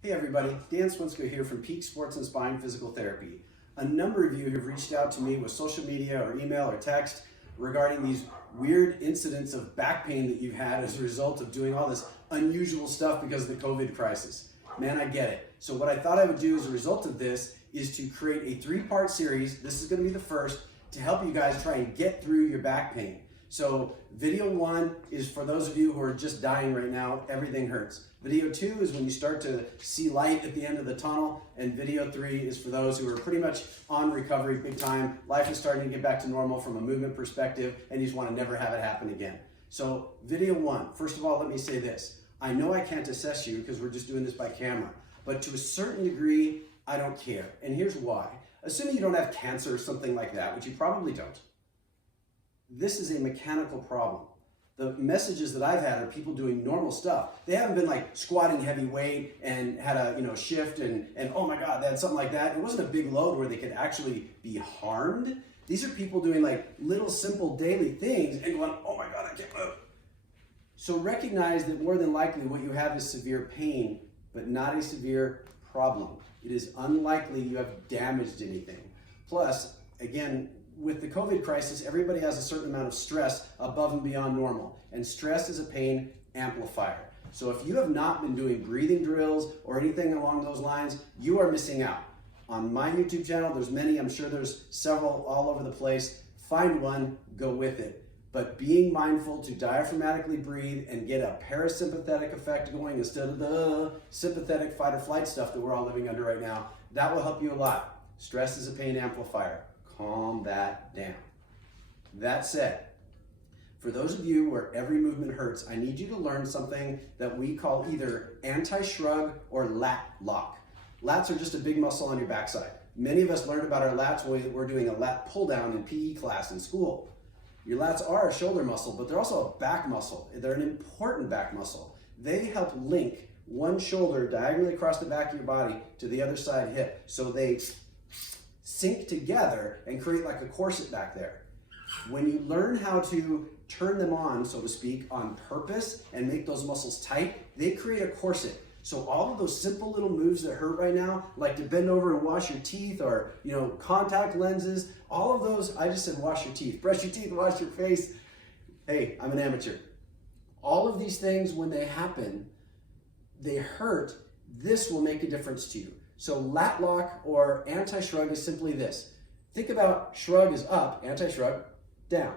Hey everybody, Dan Swinsko here from Peak Sports and Spine Physical Therapy. A number of you have reached out to me with social media or email or text regarding these weird incidents of back pain that you've had as a result of doing all this unusual stuff because of the COVID crisis. Man, I get it. So what I thought I would do as a result of this is to create a 3-part series. This is going to be the first to help you guys try and get through your back pain. So video 1 is for those of you who are just dying right now, everything hurts. Video 2 is when you start to see light at the end of the tunnel, and video 3 is for those who are pretty much on recovery big time. Life is starting to get back to normal from a movement perspective, and you just want to never have it happen again. So video 1, first of all, let me say this. I know I can't assess you because we're just doing this by camera, but to a certain degree, I don't care. And here's why. Assuming you don't have cancer or something like that, which you probably don't, this is a mechanical problem. The messages that I've had are people doing normal stuff. They haven't been like squatting heavy weight and had a shift and oh my God, they had something like that. It wasn't a big load where they could actually be harmed. These are people doing like little simple daily things and going, oh my God, I can't move. So recognize that more than likely what you have is severe pain, but not a severe problem. It is unlikely you have damaged anything. Plus, again, with the COVID crisis, everybody has a certain amount of stress above and beyond normal, and stress is a pain amplifier. So if you have not been doing breathing drills or anything along those lines, you are missing out. On my YouTube channel, there's many, I'm sure there's several all over the place. Find one, go with it. But being mindful to diaphragmatically breathe and get a parasympathetic effect going instead of the sympathetic fight or flight stuff that we're all living under right now, that will help you a lot. Stress is a pain amplifier. Calm that down. That said, for those of you where every movement hurts, I need you to learn something that we call either anti-shrug or lat lock. Lats are just a big muscle on your backside. Many of us learned about our lats when we were doing a lat pull down in PE class in school. Your lats are a shoulder muscle, but they're also a back muscle. They're an important back muscle. They help link one shoulder diagonally across the back of your body to the other side hip. So they sync together and create like a corset back there. When you learn how to turn them on, so to speak, on purpose and make those muscles tight, they create a corset. So all of those simple little moves that hurt right now, like to bend over and wash your teeth or, contact lenses, all of those, I just said wash your teeth, brush your teeth, wash your face. Hey, I'm an amateur. All of these things, when they happen, they hurt. This will make a difference to you. So lat lock or anti-shrug is simply this. Think about shrug is up, anti-shrug, down.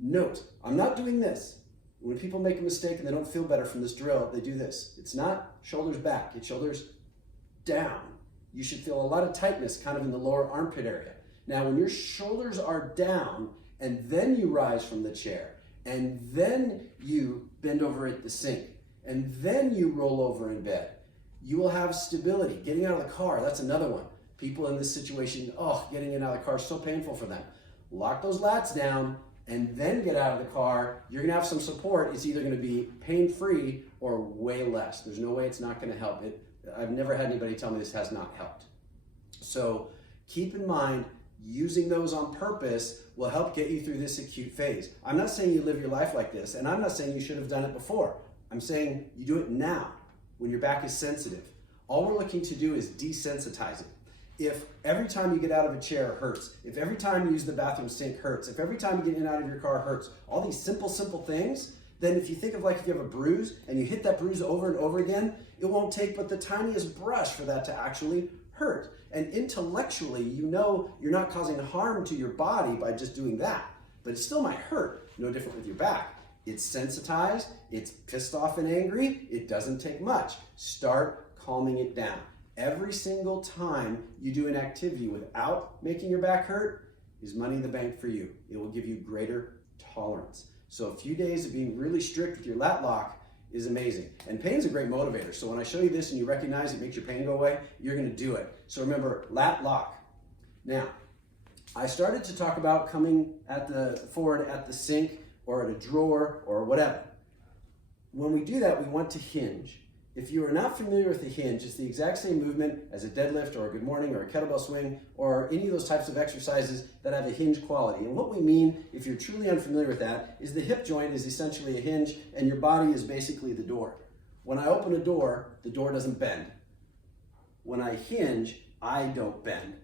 Note, I'm not doing this. When people make a mistake and they don't feel better from this drill, they do this. It's not shoulders back, it's shoulders down. You should feel a lot of tightness kind of in the lower armpit area. Now, when your shoulders are down and then you rise from the chair and then you bend over at the sink and then you roll over in bed, you will have stability. Getting out of the car, that's another one. People in this situation, getting in and out of the car is so painful for them. Lock those lats down and then get out of the car. You're gonna have some support. It's either gonna be pain-free or way less. There's no way it's not gonna help. I've never had anybody tell me this has not helped. So keep in mind, using those on purpose will help get you through this acute phase. I'm not saying you live your life like this, and I'm not saying you should have done it before. I'm saying you do it now, when your back is sensitive. All we're looking to do is desensitize it. If every time you get out of a chair hurts, if every time you use the bathroom sink hurts, if every time you get in and out of your car hurts, all these simple things, then if you think of like if you have a bruise and you hit that bruise over and over again, it won't take but the tiniest brush for that to actually hurt. And intellectually, you know you're not causing harm to your body by just doing that, but it still might hurt. No different with your back. It's sensitized, it's pissed off and angry, it doesn't take much. Start calming it down. Every single time you do an activity without making your back hurt is money in the bank for you. It will give you greater tolerance. So a few days of being really strict with your lat lock is amazing. And pain's a great motivator. So when I show you this and you recognize it makes your pain go away, you're gonna do it. So remember, lat lock. Now, I started to talk about coming forward at the sink or at a drawer or whatever. When we do that, we want to hinge. If you are not familiar with the hinge, it's the exact same movement as a deadlift or a good morning or a kettlebell swing or any of those types of exercises that have a hinge quality. And what we mean, if you're truly unfamiliar with that, is the hip joint is essentially a hinge and your body is basically the door. When I open a door, the door doesn't bend. when I hinge, I don't bend.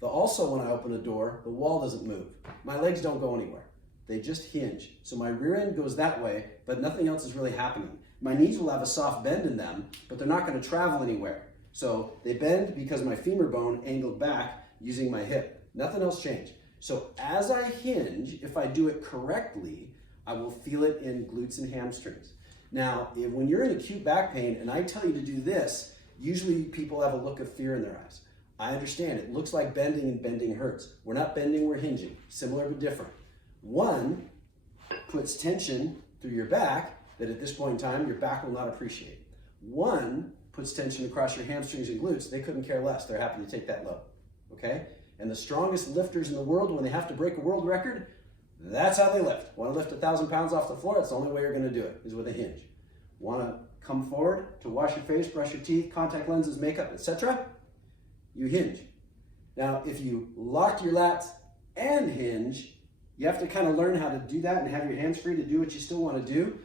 Also, when I open a door, the wall doesn't move. My legs don't go anywhere. They just hinge. So my rear end goes that way, but nothing else is really happening. My knees will have a soft bend in them, but they're not going to travel anywhere. So they bend because my femur bone angled back using my hip. Nothing else changed. So as I hinge, if I do it correctly, I will feel it in glutes and hamstrings. Now, when you're in acute back pain and I tell you to do this, usually people have a look of fear in their eyes. I understand, it looks like bending and bending hurts. We're not bending, we're hinging. Similar but different. One puts tension through your back that at this point in time, your back will not appreciate. One puts tension across your hamstrings and glutes. They couldn't care less. They're happy to take that load, okay? And the strongest lifters in the world, when they have to break a world record, that's how they lift. Want to lift 1,000 pounds off the floor? That's the only way you're going to do it, is with a hinge. Want to come forward to wash your face, brush your teeth, contact lenses, makeup, etc.? You hinge. Now, if you lock your lats and hinge, you have to kind of learn how to do that and have your hands free to do what you still want to do,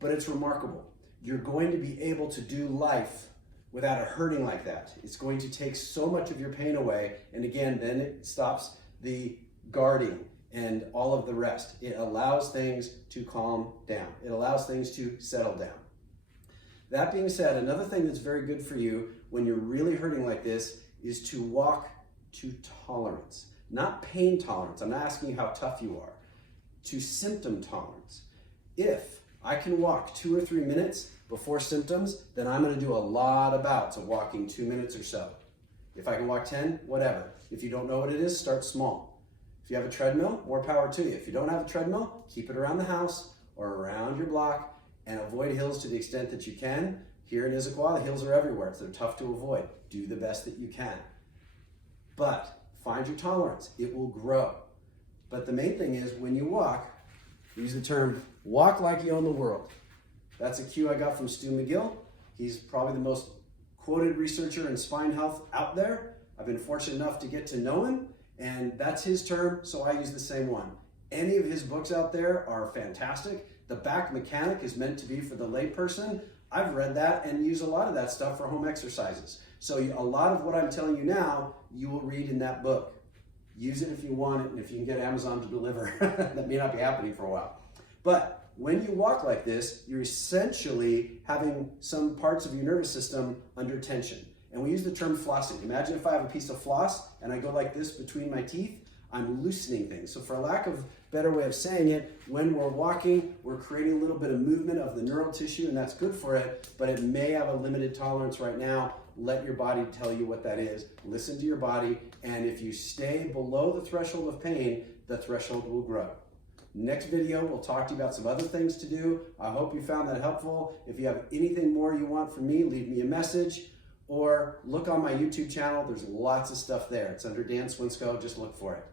but it's remarkable. You're going to be able to do life without it hurting like that. It's going to take so much of your pain away, and again, then it stops the guarding and all of the rest. It allows things to calm down. It allows things to settle down. That being said, another thing that's very good for you when you're really hurting like this is to walk to tolerance. Not pain tolerance. I'm not asking you how tough you are. To symptom tolerance. If I can walk 2 or 3 minutes before symptoms, then I'm going to do a lot of bouts of walking 2 minutes or so. If I can walk 10, whatever. If you don't know what it is, start small. If you have a treadmill, more power to you. If you don't have a treadmill, keep it around the house or around your block and avoid hills to the extent that you can. Here in Issaquah, the hills are everywhere, so they're tough to avoid. Do the best that you can. But find your tolerance. It will grow. But the main thing is when you walk, use the term, walk like you own the world. That's a cue I got from Stu McGill. He's probably the most quoted researcher in spine health out there. I've been fortunate enough to get to know him, and that's his term, so I use the same one. Any of his books out there are fantastic. The Back Mechanic is meant to be for the layperson. I've read that and use a lot of that stuff for home exercises. So a lot of what I'm telling you now, you will read in that book. Use it if you want it, and if you can get Amazon to deliver. That may not be happening for a while. But when you walk like this, you're essentially having some parts of your nervous system under tension. And we use the term flossing. Imagine if I have a piece of floss and I go like this between my teeth, I'm loosening things. So for a lack of better way of saying it, when we're walking, we're creating a little bit of movement of the neural tissue, and that's good for it, but it may have a limited tolerance right now. Let your body tell you what that is. Listen to your body, and if you stay below the threshold of pain, the threshold will grow. Next video, we'll talk to you about some other things to do. I hope you found that helpful. If you have anything more you want from me, leave me a message, or look on my YouTube channel. There's lots of stuff there. It's under Dan Swinsko. Just look for it.